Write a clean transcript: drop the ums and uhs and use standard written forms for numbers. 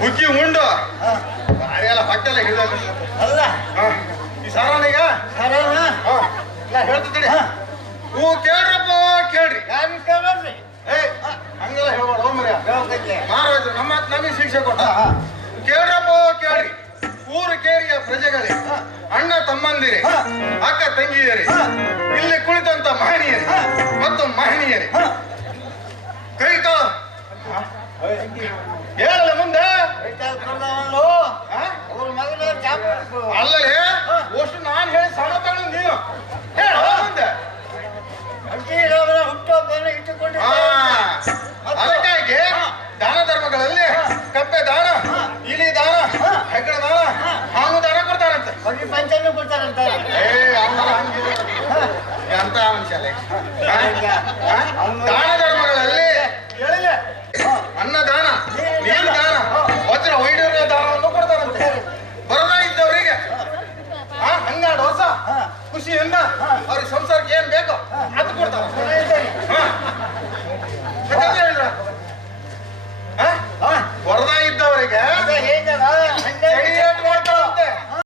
ಹುಕ್ಕಿ ಉಂಡು ಬಾರಿ ಎಲ್ಲ ಹೊಟ್ಟೆಲ್ಲ ಹಿಡಿದ ಅಲ್ಲ ಈ ಸರಾನೀಗ ಹೇಳ್ತಿದ್ದೀನಿ ಹೂ ಕೇಳ್ರಪ್ಪ ಕೇಳ್ರಿ ಯಾರು ಕೇಳ್ರಿ ಹಂಗೆಲ್ಲ ಹೇಳ್ಬೇಡ ಮರ್ಯ ಮಹಾರಾಜರು ನಮ್ಮ ನಮಗೆ ಶಿಕ್ಷೆ ಕೊಟ್ಟ ಕೇಳ್ರಪ್ಪ ಕೇಳ್ರಿ ಊರು ಕೇರಿಯ ಪ್ರಜೆಗಳೇ ಅಣ್ಣ ತಮ್ಮಂದಿರೇ ಅಕ್ಕ ತಂಗಿಯರೇ ಇಲ್ಲಿ ಕುಳಿತಂತ ಮಹನೀಯರೇ ಮತ್ತು ಮಹನೀಯರೇ ಕೈತ ಹೇಳಲ್ಲ ಮುಂದೆ ಅಲ್ಲೇ ಅಷ್ಟು ನಾನು ಹೇಳಿ ಸಣ್ಣ ತಗೊಂಡು ನೀನು ಹೇಳ ಮುಂದೆ ಅದಕ್ಕಾಗಿ ದಾನ ಧರ್ಮಗಳಲ್ಲಿ ಕಪ್ಪೆ ದಾನ ಇಲಿ ದಾನ ಹೆಗ್ಗಡ ದಾನ ಹಾಂಗು ದಾನ ಕೊಡ್ತಾರಂತೆ ಪಂಚನ್ನು ಕೊಡ್ತಾರಂತ ಎಂತ ಮನುಷ್ಯ ದಾನ ಧರ್ಮಗಳಲ್ಲಿ ಅನ್ನದಾನ ನೀರು ದಾನ ವಜ್ರ ವೈಡೂರ್ಯ ದಾನವನ್ನು ಕೊಡ್ತಾರಂತೆ ಬರದೇ ಇದ್ದವರಿಗೆ ಹಂಗಾಡ ಹೊಸ ಖುಷಿಯನ್ನ ಅವ್ರಿಗೆ ಸಂಸಾರಕ್ಕೆ ಏನ್ ಬೇಕೋ ಅದು ಕೊಡ್ತಾರ